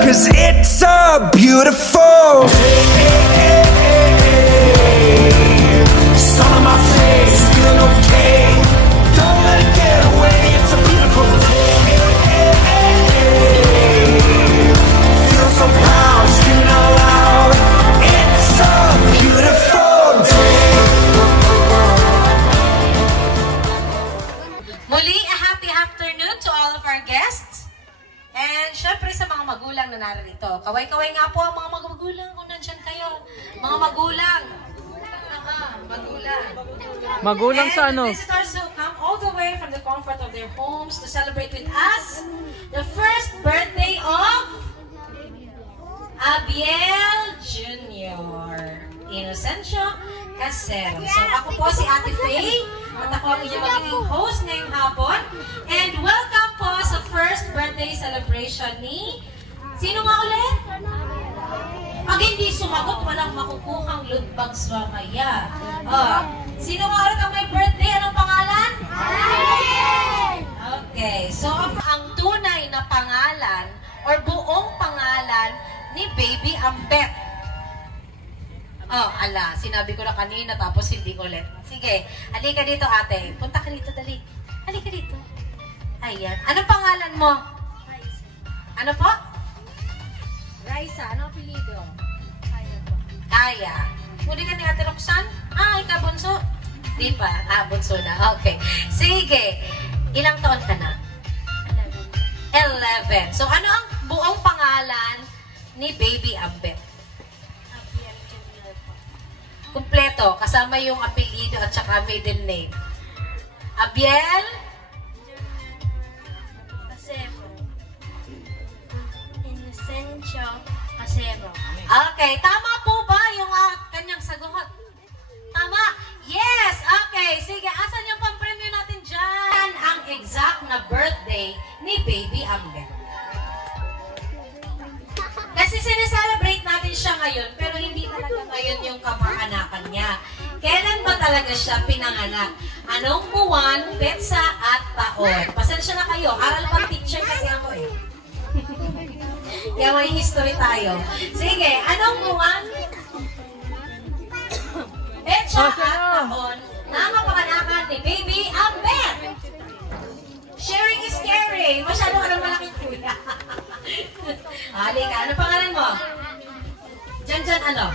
'cause it's a beautiful day. Sun on my face, feeling okay. Don't let it get away. It's a beautiful day. Feel so proud, screaming out loud. It's a beautiful day. Muli, a happy afternoon to all of our guests. And syempre sa mga magulang na narito. Kaway-kaway nga po ang mga magulang kung nandyan kayo. Mga magulang. Magulang. Magulang sa ano? And visitors who come all the way from the comfort of their homes to celebrate with us the first birthday of Abiel Jr. Inocencio Casero. So ako po si Ate Faye at ako ang inyong magiging host ngayong hapon. And welcome po sa first birthday celebration ni... Sino nga ulit? Pag hindi sumagot, walang makukuhang ludbags mamaya. Sino nga ulit ang may birthday? Anong pangalan? Okay. So ang tunay na pangalan or buong pangalan ni Baby Ambet. Ala, sinabi ko na kanina tapos hindi ulit. Sige, halika dito ate. Punta ka dito, dali. Halika dito. Ayan. Anong pangalan mo? Raisa. Ano po? Raisa. Anong apelido? Kaya po. Kaya. Muli ka ni Ate Roxanne? Ikaw bunso? Di pa. Bunso na. Okay. Sige. Ilang taon ka na? 11. So, ano ang buong pangalan ni Baby Ambet? Kumpleto, kasama yung apelido at saka middle name. Abiel? Casero. Inocencio Casero. Okay, tama po ba yung kanyang sagot? Tama? Yes! Okay, sige, asan yung pampremyo natin dyan? Ang exact na birthday ni Baby Ambet. Kasi sineselebrate natin siya ngayon, pero hindi talaga ngayon yung kamag-anakan niya. Kailan ba talaga siya pinanganak? Anong buwan, petsa at taon? Pasensya na kayo, aral pang teacher kasi ako eh. Kaya may history tayo. Sige, anong buwan, petsa at taon na mapanganakan ni Baby Ambet? Sharing is caring. Masyado ka ng malaking kuya. Halika, ano pangalan mo? Janjan ano?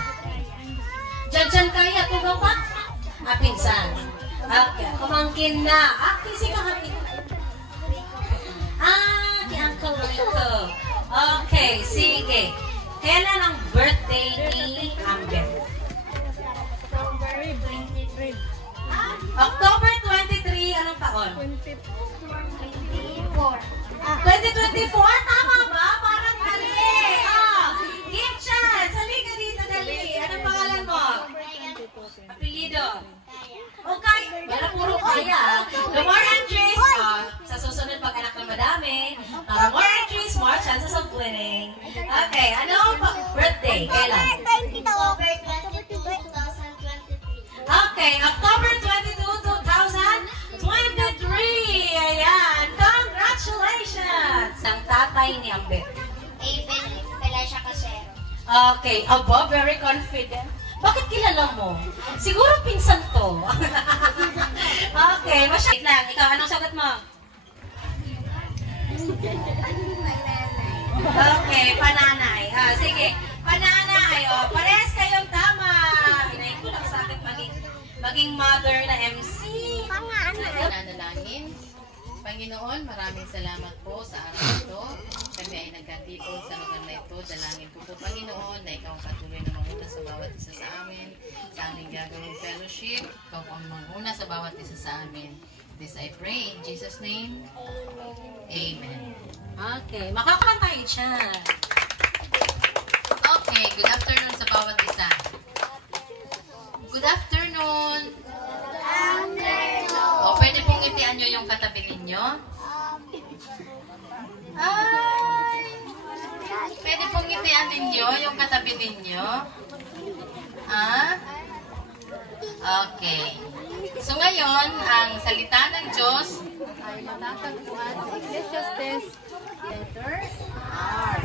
Janjan kaya, tugaw pa? Pinsan. Okay, kumangkin na. Kasi kahapin. Si Uncle Rico. Okay, sige. Kailan ang birthday ni Ambet? October 23, anong taon? 2024, tama ba? Parang mali. Give chance. Halika dito, dali. Anong pangalan mo? Apelido? Okay. Wala puro kaya. The more entries, sa susunod pag-anak ng madami, para more entries, more chances of winning. Okay, ano birthday? Kailan? Okay, October 22, 2023. Ayan. Congratulations! Ang tatay ni Ambet. Elisha Casero. Okay. Aba, very confident. Bakit kilala mo? Siguro pinsan to. Okay. Wait lang. Ikaw, anong sagot mo? Okay. Pananay. Sige. Pananay. Parehas kayong tama. Inayin ko lang sa akin maging mother na MC. Nanalangin. Panginoon, maraming salamat po sa araw ito. Kami ay nagkatito sa lugar na ito. Dalangin ko po, Panginoon, na ikaw ang patuloy na manguna sa bawat isa sa amin. Sa aming gagawing fellowship, ikaw ang manguna sa bawat isa sa amin. This I pray in Jesus' name. Amen. Okay. Makakapan tayo dyan. Okay, good afternoon sa bawat isa. Good afternoon. Pwede pong ngitian nyo yung katabi ninyo? Pwede pong ngitian ninyo yung katabi ninyo? Okay. So ngayon, ang salita ng Diyos ay matatagpuan sa Ecclesiastes letter R.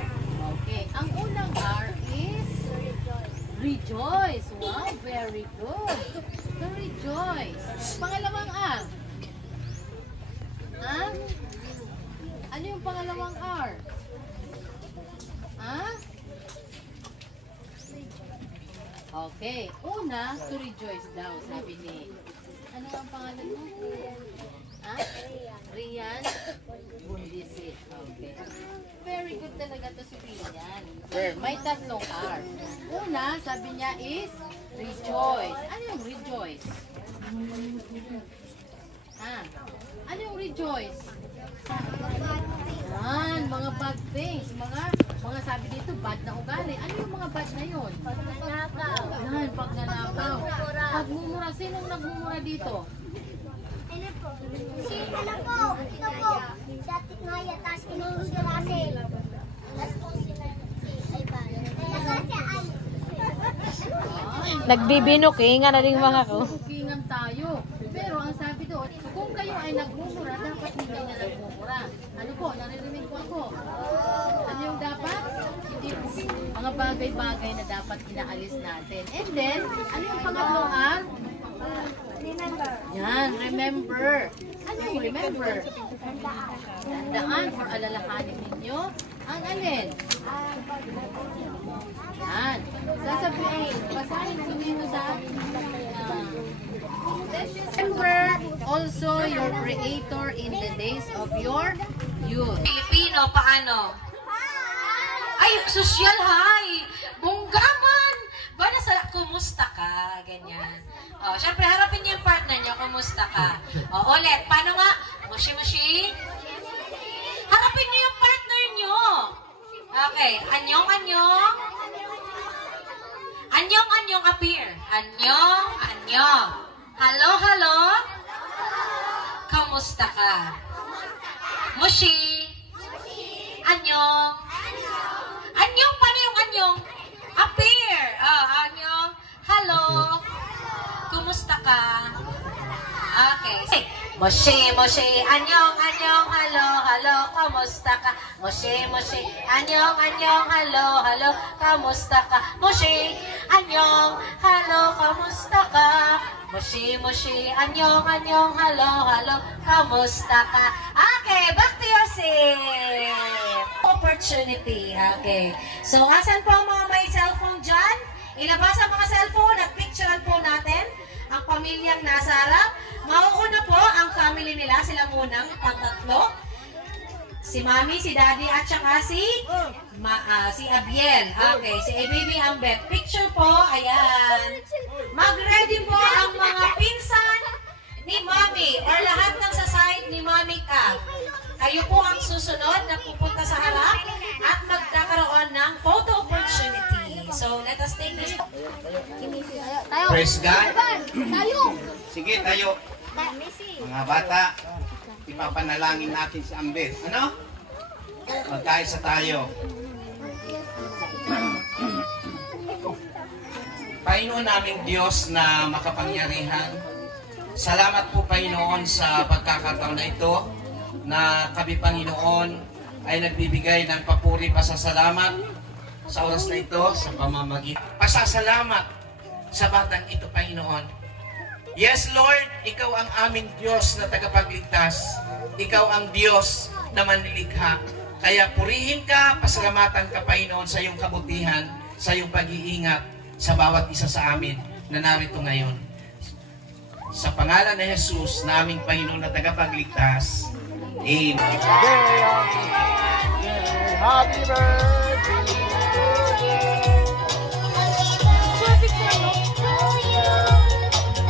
Okay. Very good. To rejoice. Pangalawang R. Ha? Ano yung pangalawang R? Ha? Okay. Una, to rejoice daw, sabi ni... Ano ang pangalan mo? Ha? Rian Bundisit. Okay. Very good talaga to si Rian. May tatlong R. Una, sabi niya is rejoice. Ano yung rejoice? Ah, ano yung rejoice? Yan, mga bad things. Mga sabi dito, bad na ugali. Ano yung mga bad na yun? Pagnanakaw. Yan, pagnanakaw. Pagmumura. Sinong nagmumura dito? Si ano po, ito po, si Ate Maya, tapos kinulos na kasi. Tapos po sila, si Ivan. Kaya kasi Nagbibinukingan na rin mga ko. Bukingan tayo. Pero ang sabi doon, kung kayo ay nagmumura, dapat hindi na nagmumura. Ano po, naririnig po ako. Ano yung dapat? Hindi po. Mga bagay-bagay na dapat inaalis natin. And then, ano yung pangatlong R? remember. Yan, remember. Ano yung remember? Tandaan for alalahanin ninyo ang alin? Yan. Sasabihin, basahin ko dito sa remember also your Creator in the days of your youth. Pilipino, paano? Ay, social hi! Bunggaman! Ba, nasa, kumusta ka? Ganyan. O, syempre, harapin niyo yung partner niyo, kumusta ka? O, ulit, paano nga? Mushi-mushi? Harapin niyo yung partner niyo. Okay, anyong-anyong. Anyong-anyong appear. Anyong-anyong. Hello-hello? Kamusta ka? Mushi? Anyong? Anyong, paano yung anyong? Appear. Oh, anyong. Hello. Kumusta ka? Okay. Mushi, mushi, anyong, anyong, hello, hello, kamusta ka? Mushi, mushi, anyong, anyong, hello, hello, kamusta ka? Mushi, anyong, hello, kamusta ka? Mushi, mushi, anyong, anyong, hello, hello, kamusta ka? Okay, back to your seat. Opportunity. Okay. So, asan po ang mga may cellphone dyan? Ilabas ang mga cellphone at picturean po natin ang pamilyang nasa harap. Mauuna po ang family nila, sila munang pagtatlo. Si Mami, si Daddy, at saka si Abiel. Okay, si Baby Ambet. Picture po, ayan. Mag-ready po ang mga pinsan ni Mami or lahat ng sa side ni Mami ka. Kayo po ang susunod na pupunta sa harap at magkakaroon ng photo opportunity. So, let us take this. Praise God. Tayo! Sige, tayo. Mga bata, ipapanalangin natin si Ambet. Ano? Magkaisa tayo. Panginoon naming Diyos na makapangyarihan, salamat po Panginoon sa pagkakataon na ito na kami Panginoon ay nagbibigay ng papuri pasasalamat sa oras na ito sa pamamagitan. Pasasalamat sa batang ito Panginoon. Yes Lord, Ikaw ang aming Diyos na tagapagligtas. Ikaw ang Diyos na manlilikha. Kaya purihin ka, pasalamatan ka Panginoon sa iyong kabutihan, sa iyong pag-iingat sa bawat isa sa amin na narito ngayon. Sa pangalan ni Jesus na aming Panginoon na tagapagligtas. Amen. Happy birthday to you. Happy birthday to you.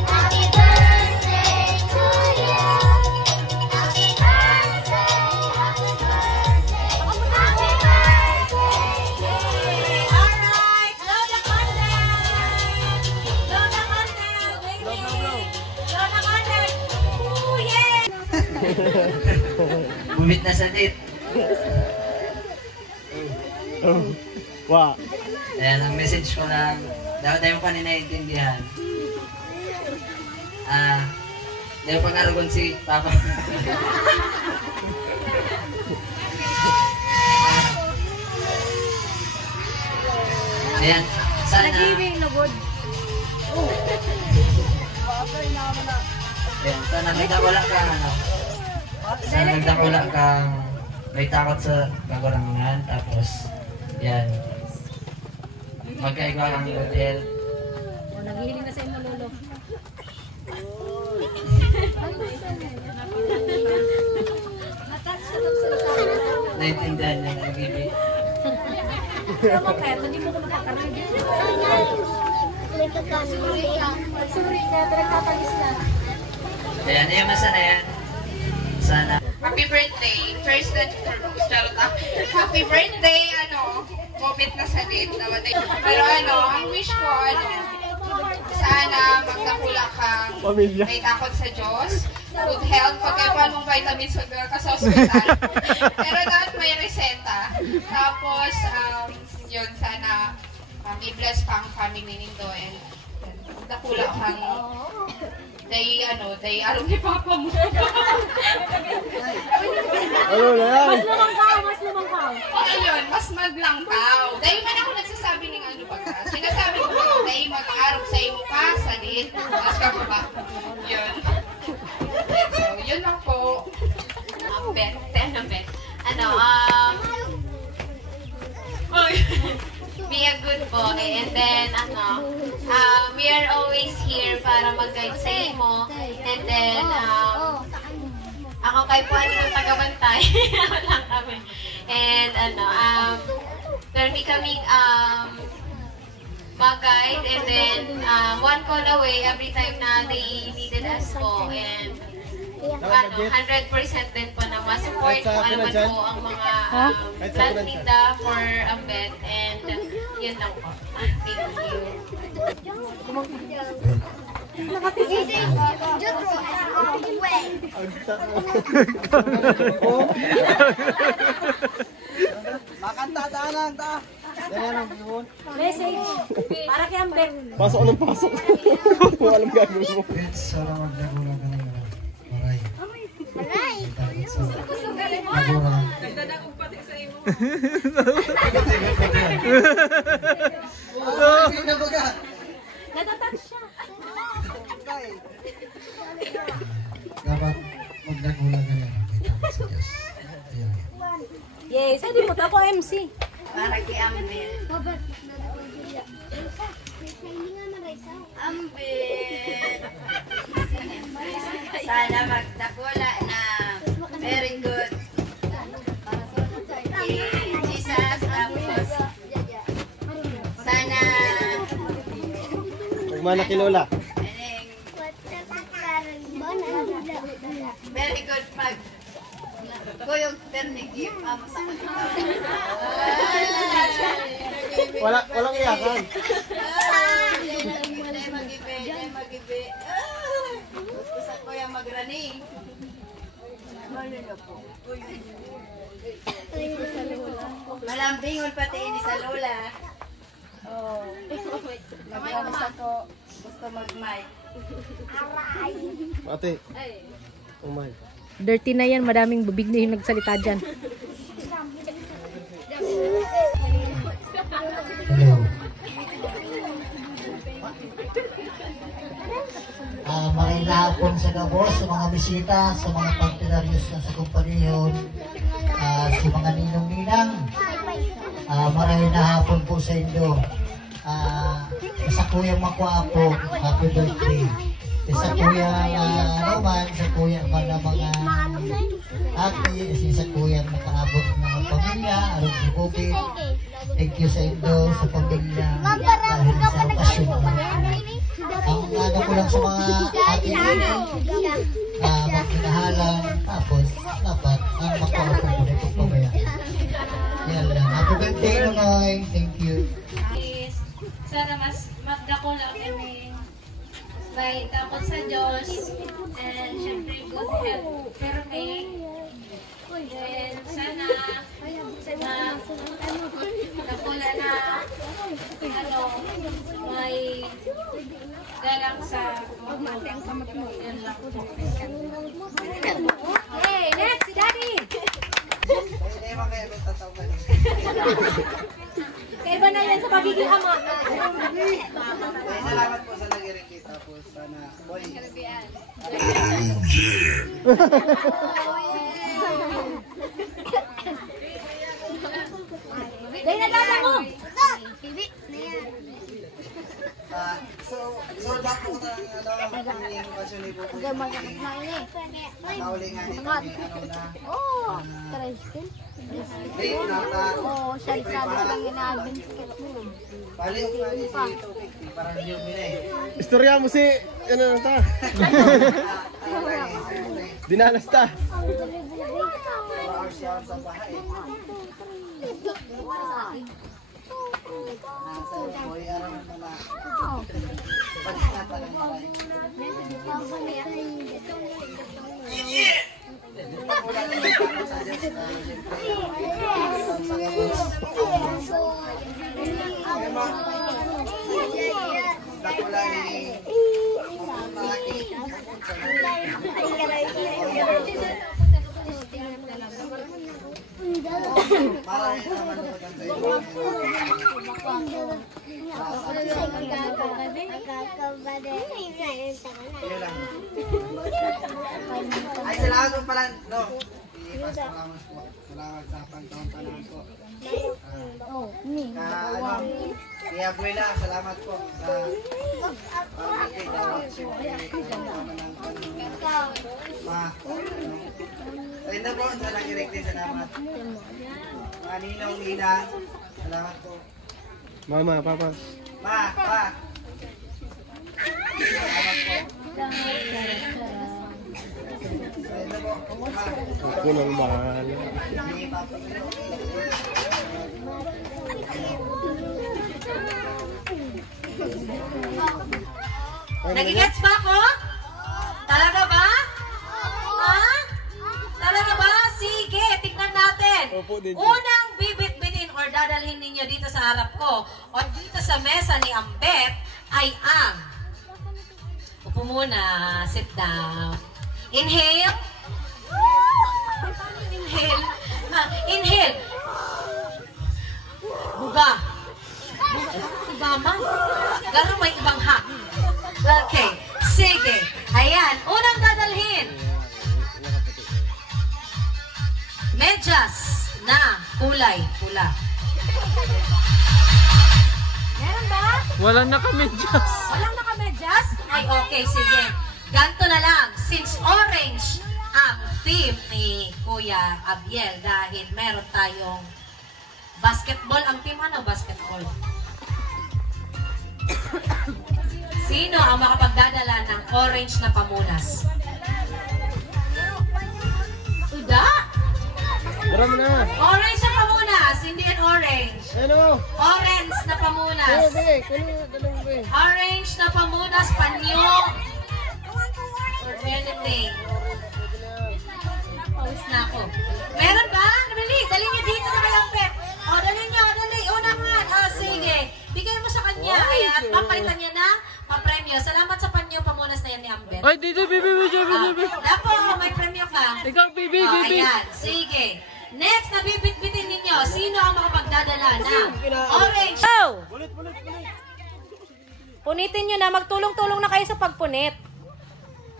Happy birthday, happy birthday. Happy birthday. Alright, blow the candle! Blow the candle, baby! Blow the candle! Ooh, yeah! Bumit na sa date. Wow. Ayan, ang message ko lang, dahil mo pa ninaintindihan. Dahil pa ngaragon si Papa. Ayan, sana, Ayan, sana may dakula kang ano. Sana may dakula kang may takot sa kagurangan. Tapos, yan. Magkaigwa kang hotel. Naghihiling na sa inyo, Lolo. Naintindihan niya na nag-ibig. Pero kahit hindi mo ko makakarinig. Sorry ka, pinagtatalis na. Ayan, ayan, masana yan. Sana. Happy birthday, first and foremost, charot ah. Happy birthday, moment na sa date naman. Pero ang wish ko, sana magdakula kang Pamilya. may takot sa Diyos, good health, pagkaipan mong vitamins huwag ka sa hospital. Pero dapat may reseta. Tapos, yun, sana i-bless pa ang family nito and magdakula kang day araw ni Papa mo. Ano na yan? Mas lumangkaw. Ayun, mas maglangkaw. Dahil man ako nagsasabi ng sinasabi ko ba, dahil mag-araw sa imo pa, sa din, mas ka ba? Yun. So, yun lang po. Bet. Be a good boy, and then we are always here para mag-guide sa imo, and then ako kay Puan ng tagabantay. Lang kami. And meron kami mag-guide, and then one call away every time na they needed us po, and 100% din po na ma-support po naman po ang mga plan nila for Ambet, and yun lang po. Thank you. Makantadaanan ta. Message. Para kay Amber. Pasok anong pasok. Kung alam gagawin mo. Sana magdakula ka ng maray. Maray. Nagdadagong pati sa imo. Natatouch siya. Dapat magdakula ka ng sa Diyos. Ayan. Yes, hindi mo to ako MC. Para kay Ambet. Sana magdakula na very good. Jesus, tapos sana Magmana kay Lola. very good pag kuyog pernigip amo sa Walang iyakan. magibe. Gusto sa kuya magrani. Malambingon pati ini sa lola. Oh. Mag-amas ako. Gusto mag-mic. Ate. Oh my. Dirty na yan, madaming bubig na yung nagsalita dyan. Hello. Magandang hapon sa gabos, sa mga bisita, sa mga pagtinaryos na sa kumpanyon, sa mga ninong-ninang. Maraming na hapon po sa inyo. Sa kuyang makwapo, happy birthday. Sa kuyang naman, sa kuyang mga ate, sa kuyang nakaabot ng pamilya, aron sa COVID. Thank you sa inyo, sa pamilya, dahil sa pasyon mo. Ang ko lang sa mga ate nila, magpinahalan, tapos dapat ang makwapo mo na itong pabayaan. Yan lang. Happy birthday, Nonoy. Thank you. Sana mas magdakula kami. May takot sa Diyos. And syempre good health. Pero and sana magdakula na may galang sa yan lang. Hey, next, Daddy! Kaya ba na yan sa pagiging ama? Salamat po sa Dahil nalala mo! Bibi! So dapat ko na yung bakasyon ni Buboy. Nakauli nga ni kami na. Oo! Tricycle? Date na. Oo, salsada lang inaabin. Baliw nga ni si Tubig. Parang yung mila eh. Istorya mo si, ano na ta? Dinanas ta. 4 hours yan sa bahay. Nasa boy, araw na pala. Pagkata lang nila eh. Wala na yung pagkata sa Diyos na dako lang ni malaki. Marami naman maganda yung yun lang. Ay, salamat po pala. No. Salamat po. Salamat sa pagtaon-taon po. Si Abuela, salamat po sa pag-ibig na ayun na po, sa nag-irekte, salamat. Mga ninong, ninang, salamat po. Mama, papa. Ma, pa. Salamat po. Ayun na po, ma. Ako nang mahal. Ni Papa. Nagigets ba ako? Talaga ba? Ha? Talaga ba? Sige, tignan natin. Opo, din. Unang bibit-bitin or dadalhin ninyo dito sa harap ko o dito sa mesa ni Ambet ay ang upo muna, sit down. Inhale. Inhale. Inhale. Buga. Buga man. Garo may ibang hak. Okay. Sige. Ayan. Unang dadalhin. Medyas na kulay pula. Meron ba? Walang nakamedyas. Walang nakamedyas? Ay, okay. Sige. Ganto na lang. Since orange ang theme ni Kuya Abiel dahil meron tayong basketball. Ang team ano? Basketball. Sino ang makapagdadala ng orange na pamunas? Uda? Marami na. Orange na pamunas, hindi yan orange. Ano? Orange na pamunas. Sige, kunin mo, dalawa ko eh. Orange na pamunas, panyo. Or anything. Pause na ako. Meron ba? Dali, dali nyo dito na kayang pet. O, dali nyo, dali. Unahan. O, sige. Bigay mo sa kanya. Ayan, papalitan niya na papremyo. Salamat sa panyo pamunas na yan ni Ambet. Ay, dito, bibi. Dapo, may premyo ka. Ikaw, bibi. Ayan, sige. Next na bibit-bitin ninyo, sino ang makapagdadala ng orange? Oh! Punitin nyo na, magtulong-tulong na kayo sa pagpunit.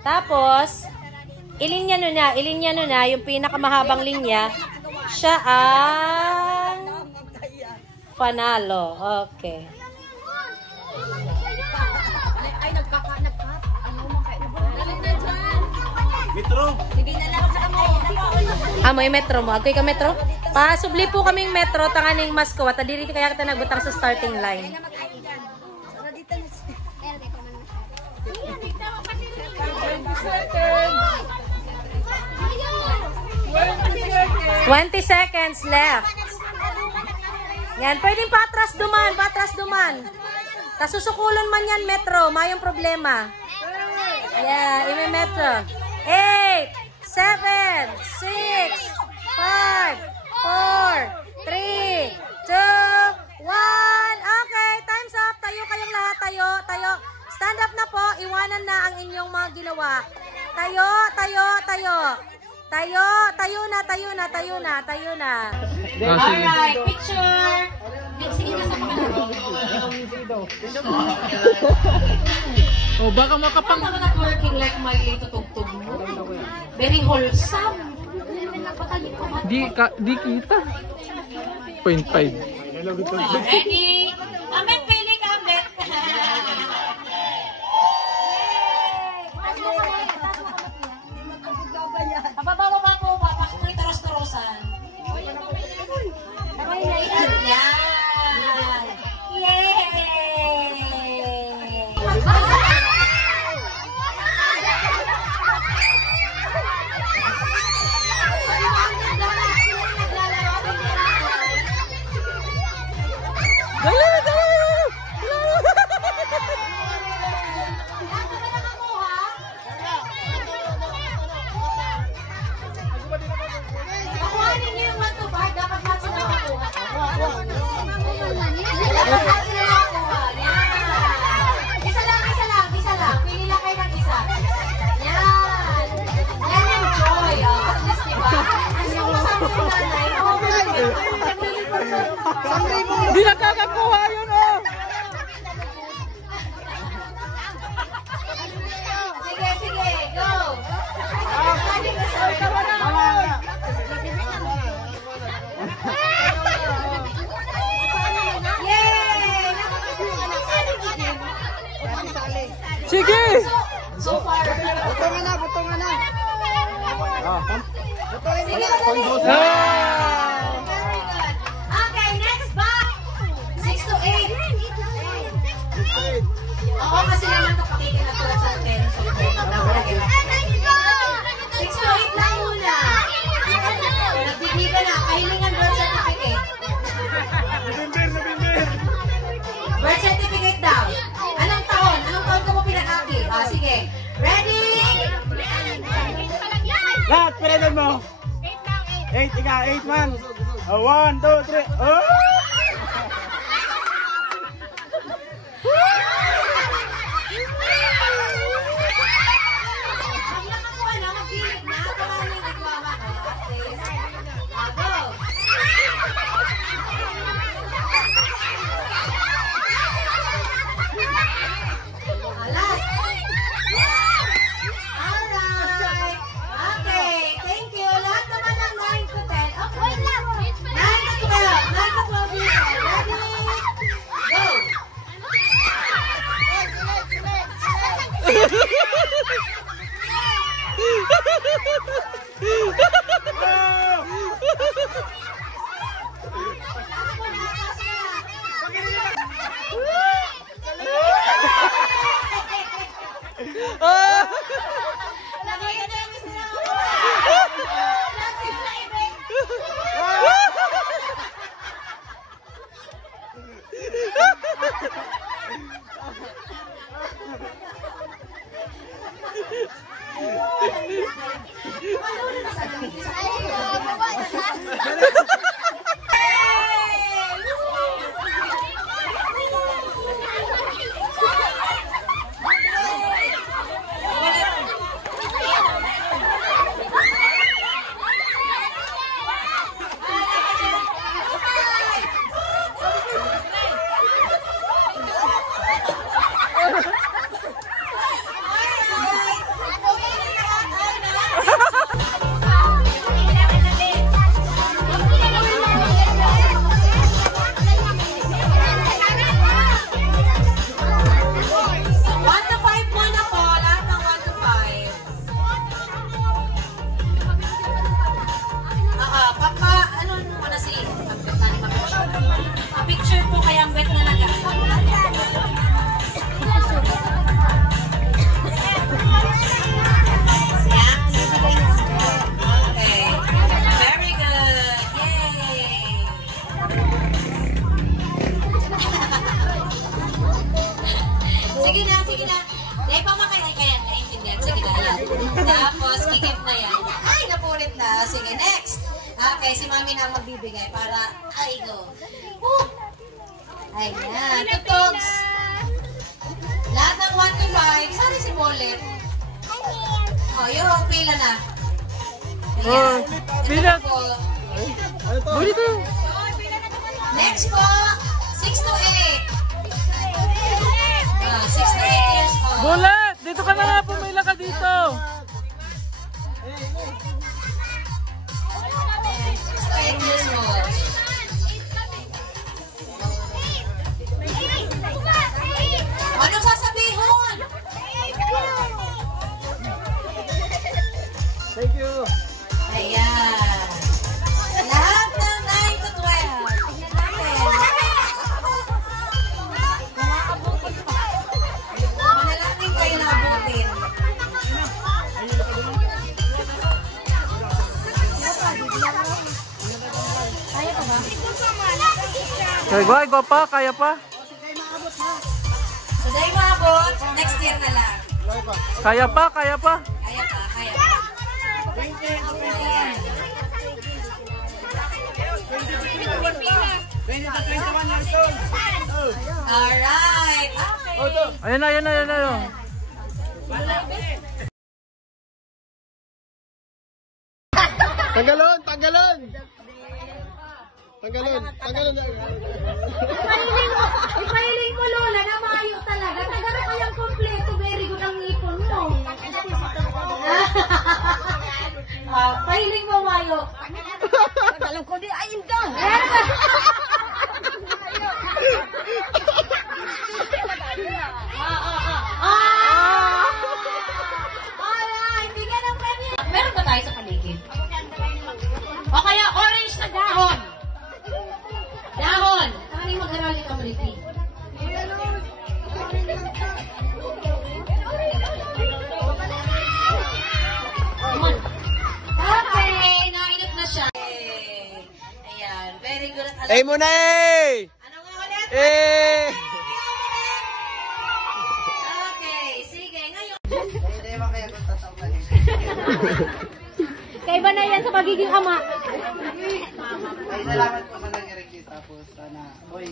Tapos, ilinya nyo na, yung pinakamahabang linya, siya ang panalo. Okay. Metro. Amoy metro mo. Agoy ka metro? Pasubli po kaming metro, tanganing masko. At diri kaya kita nagbutang sa starting line. 20 seconds left. Yan, pwedeng patras duman. Kasusukulon man yan, metro. Mayong problema. Yeah, ime metro. 8, 7, 6, 5, 4, 3, 2, 1. Okay, time's up. Tayo kayong lahat. Tayo. Stand up na po. Iwanan na ang inyong mga ginawa. Tayo. Tayo na. Alright, picture. Sige na sa mga. Oh, baka makapang... Ano naman working like may tutugtog mo? Very wholesome. Di kita. 0.5. Ready? Ambet, pili ka, Ambet. Pababa po, papakulit taros-tarosan. Yan. Yay! Nakuhanin niyo yung 1 to 5, dapat lahat sila makuha. Dapat sila makuha. Yan. Isa lang. Pili lang kayo ng isa. Yan. Yan yung joy. At least, diba? Kasi kung saan yung nanay, Di nakakakuha yun, oh! Sige, go! Sige! So far. Butongan na. Sige, Ah! very good. Okay, next back. 6 to 8. Oo, kasi naman ito pakikinatulat sa atin. So, 6 to 8 lang muna. Nagbibigay na. Kahilingan birth certificate. Birth certificate daw. Anong taon? Anong taon ka mo pinag-aki? Sige. Ready? Lahat, pilihan mo. 8, ika, 8 man. 1, 2, 3. Oh! Pag nakakuha na, magpilit na. Maraming nagmama. Go! Last. Alright. Okay, thank you. Lahat naman ng 9 to 10. Okay. 9 to 12. 9 to 12 years old. Ready? Go! Nakainis na ako. Nasip na ibig. Picture po kaya ang bet na naga. Okay. Very good. Yay! Sige na. Dahil pa makaya naiintindihan. Sige na, yan. Tapos, kikip na yan. Ay, napulit na. Sige, next. Okay, si Mami na ang magbibigay para, ay, go. Ayan, tutogs. Lahat ng 1 to 5. Saan si Bolet? Oh, yung pila na. Ayan. Pila. Ito po. Buli ko. Next po, 6 to 8. 6 to 8 years old. Bullet! Dito ka na nga, pumila ka dito. Ano sasabihin? Thank you. Ayan. Lahat ng 9 to 12. Tignan natin. Manalating kayo naabutin. Kaya pa ba? Kaya pa, kaya pa. So, dahil maabot, next year na lang. Kaya pa, kaya pa. Kaya pa, kaya pa. Ayan. 20 to 21 years old. Alright. Okay. Ayan na, ayan na, ayan na. Tanggalon, tanggalon. Tanggalon, tanggalon. Ipahiling mo, Lola, na maayo talaga. Tagara kayang kompleto. Very good ang ngipon mo. Pahiling mo, Mayo. Alam ko di, ayun ka. Alright, bigyan ng premyo. Meron ba tayo sa paligid? O kaya orange na dahon. Dahon. Saan yung mag-arali ka paligid? Okay, nainit na siya. Ayan, very good. Eh muna eh! Ano nga ulit? Eh! Okay, sige, ngayon. Hindi ba kaya kung tatawag eh? Kaiba na yan sa pagiging ama. Ay, salamat po sa nag-erect tapos sana, boy.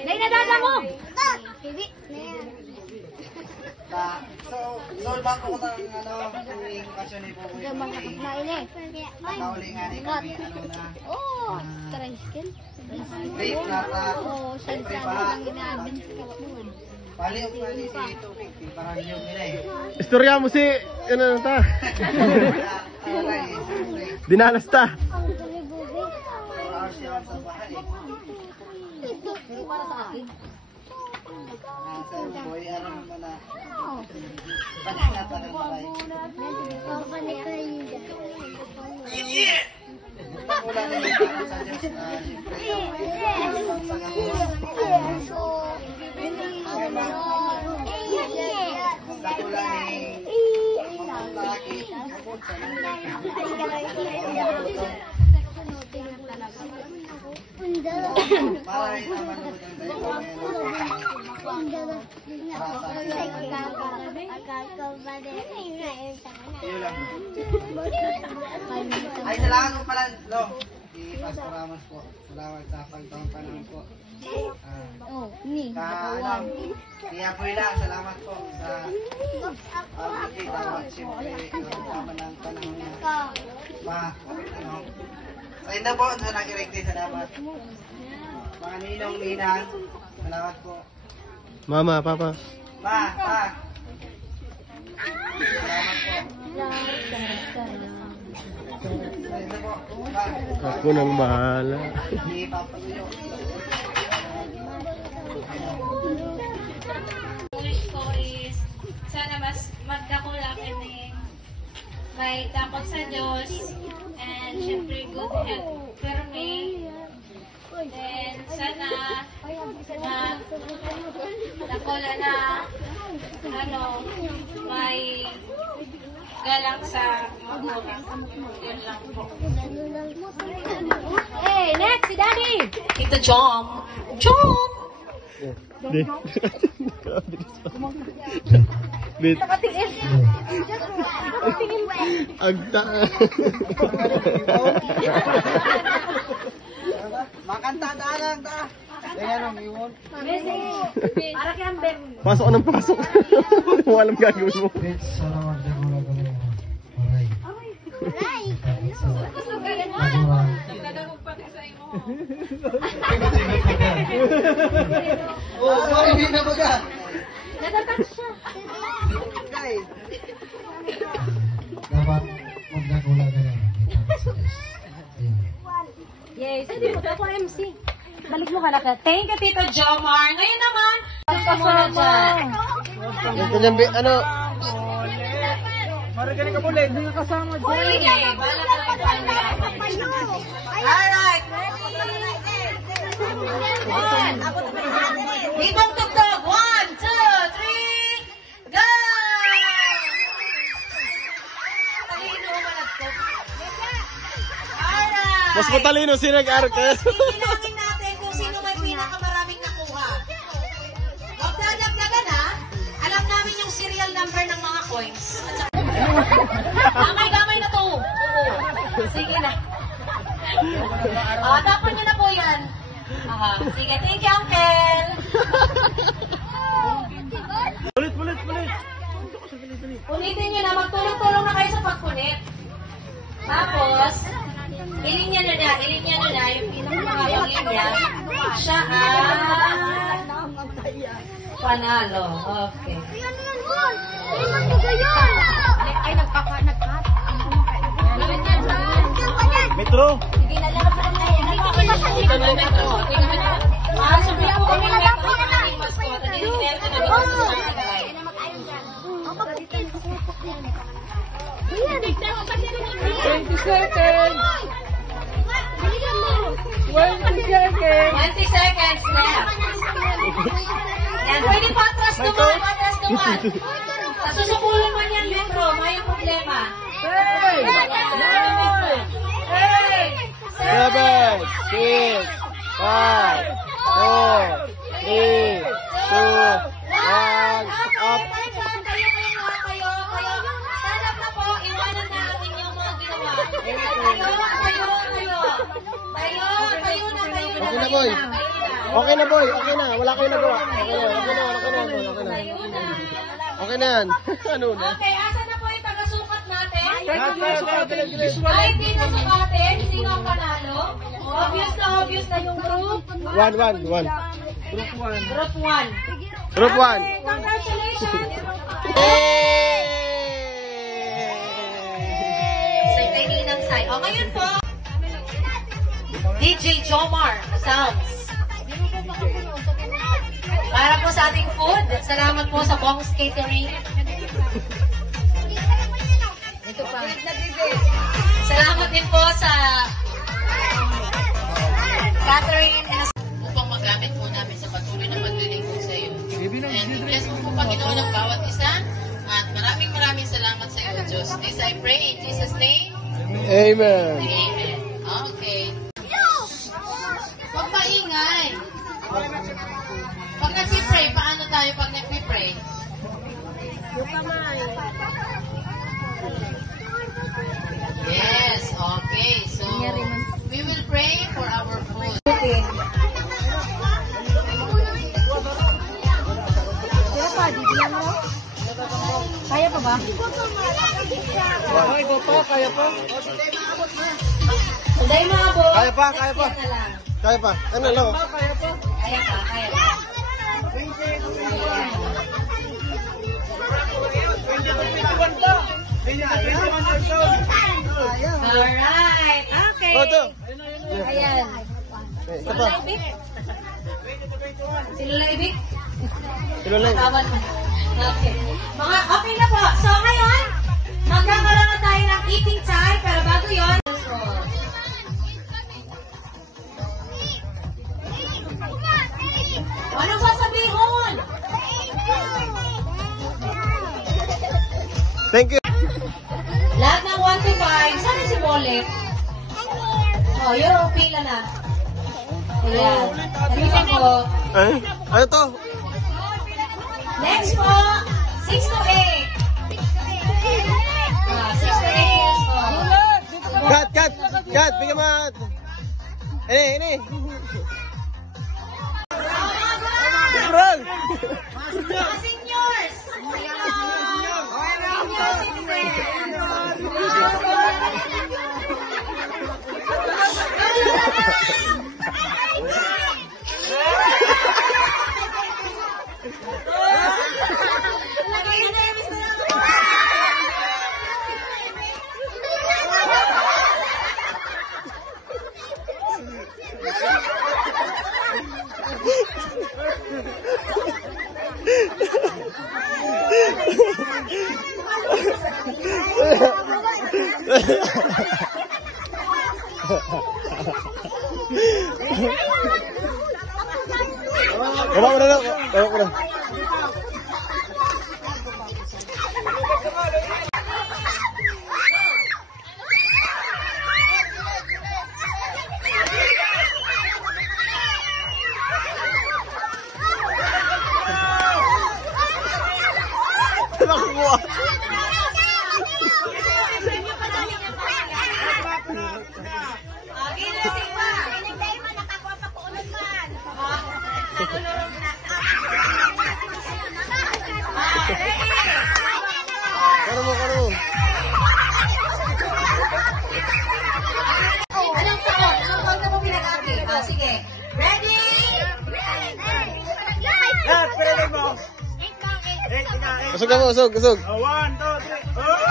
Nay, nadala mo! So, bago ko ng tuwing okasyon ni Buboy nakauli nga ni kami, Tricycle. vape na Siyempre pa. Pali nga ni si Tupik, parang yung nila eh. Istorya mo si, ano na ta? Wala eh, siyempre. Dinalas ta. 4 hours yan sa bahay. Pero para sa akin. Sa boy, aram mo na. Panina pa ng bahay. Wala na yung sa Diyos na ay, salamat po pala, Lo. Si Pastor Ramos po. Salamat sa pagtaong panahon po. Kaya po lang, salamat po sa pagkita mo. Siyempre, tama ng panahon na sa inyo po, sa nag-erecte, salamat. Mga ninong, ninang, salamat po. Mama, papa. Pa. Salamat po. Sa inyo po, pa. Ako nang bahala. Hindi papatuyo. Wish ko is sana mas magdakula kami, may takot sa Diyos, and syempre good health. Pero may then sana dakula na may galang sa magulang. Yun lang po. Hey, next, si Daddy! Take the jump. Jump! Di. Bit. Agta. Makanta lang ta. Ayan ang iwon. Para kay Amber. Pasok ka ng pasok. Walang gagawin mo. Oh, hindi na baga. Natatak siya. Dapat magdagula na yan. Yes, hindi mo ako MC. Balik mo ka na ka. Thank you, Tito Jomar. Ngayon naman, ka muna dyan. Ito niyang, ano, Maragaling ka muli, hindi ka kasama dyan. Sige, bala ka Alright. Ditong tugtog. 1, 2, 3, go! Talino malagkot. Alright. Mas matalino si nag-arke. Bilangin natin kung sino may pinakamaraming nakuha. Huwag dadagdagan ha. Alam namin yung serial number ng mga coins. Gamay-gamay na to. Sige na. Tapan niyo na po yan. Sige, thank you, Uncle. Ulit. Ulitin niyo na, magtulong-tulong na kayo sa pagpunit. Tapos, ilinya nyo na yung pinakamakabang linya. Siya panalo. Okay. Ay, nagkat. Metro. Hindi na lang sa kanya. Sabihin po kami na po na namin mascot. Hindi na ito na dito sa akin. 20 seconds! 20 seconds! 20 seconds left. Yan, pwede pa atras duman. Susukulong man yan, Metro. May problema. 10! 7, 6, 5, 4, 3, 2, 1, up. Sanap na po, iwanan na ang inyong mga ginawa. Tayo na. Okay na, boy. Okay na, boy. Okay na. Wala kayo nagawa. Okay na yan. Ano na? Okay, asa na po yung taga-sukat natin? Visual. Ay, di na sukatin. Sino ang panalo? Obvious na yung group. 1. Group 1. Group 1. Congratulations! Say, kay Ninang Sai. O, ngayon po, DJ Jomar Sounds. Para po sa ating food, salamat po sa Bongs Catering. Ito pa. Salamat din po sa Catherine upang magamit po namin sa patuloy na paglilingkod sa iyo. And i-bless mo po, Panginoon, ang bawat isa. At maraming salamat sa iyo, Diyos. This I pray in Jesus' name. Amen. Amen. Okay. Huwag maingay. Pag nag-pray, paano tayo pag nag-pray? Yes, okay. So, we will pray for our food. Kaya pa ba? Ay, go pa, kaya pa. Uday maabot. Kaya pa. Kaya pa. Ano, lo? Kaya pa. Kaya pa. Alright. Okay. Ito. Ayan. Ito pa. Silulaibig? Silulay. Tawad na. Okay. Okay na po. So ngayon, magkakaroon na tayo ng eating time. Pero bago yun, anong sasabihin? Thank you. Lahat ng 1 to 5. Saan si Bolet? Oh, yun ang pila na. Ayan. Nandito po. Ay, ano to? Next po, 6 to 8. 6 to 8 years old. Cut. Bigyan mo. Ini. Run! Mga seniors! Senior citizen! Baba mo na lang. Baba mo na. Nakakuha. Ginising pa. Hinintay mo, nakakuha pa po ulit man. Nakulurog na. Karo mo, karo mo. Anong taon? Anong taon ka mo pinag-ati? Sige. Ready? Lahat, pwede mo. 8 ika, 8. Usog na mo, usog, usog. 1, 2, 3. Oh!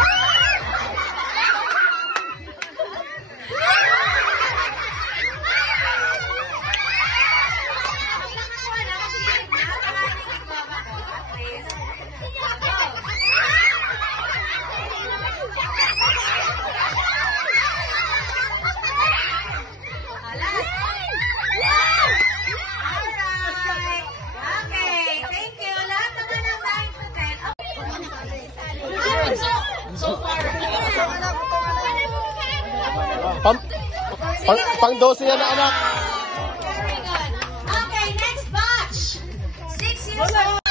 Pang 12 yan na anak. Very good. Okay, next batch. 6 years old.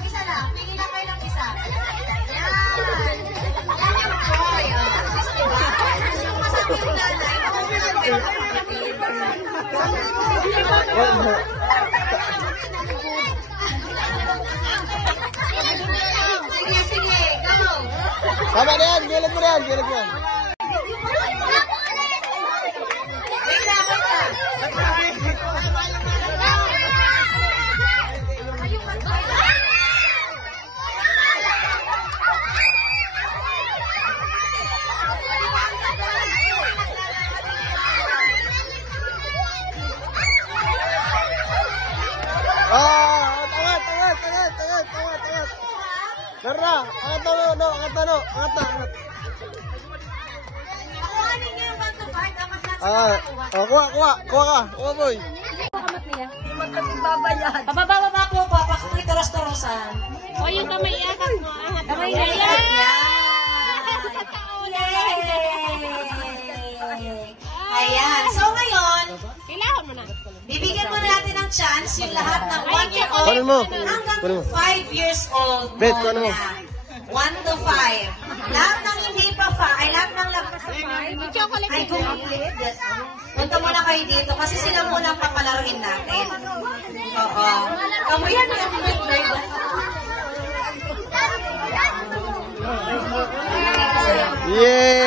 Isa lang. Pili lang kayo ng isa. Yan. Yan yung joy. Diba? Yung masama yung nanay. Makukulang kayo ng kapatid. Sige, go. Tama na yan, gilid mo na yan, gilid mo yan. Angat. Dara, angat na. Kuhanin niyo yung 1 to 5. Amat na. Kuha boy. Pababa po. Pakitoros-torosan. O yung kamay akat mo. Kamay na yan. Ayan. So ngayon, Kailangan mo na. bibigyan mo natin ng chance yung lahat ng 1 year old Kunin mo. hanggang 5 years old Bet, kunin mo. 1 to 5. Lahat ng hindi pa lahat ng labas sa 5 ay complete. Punta muna kayo dito kasi sila muna ang papalaruin natin. Oo. Kamuya na yung Yay!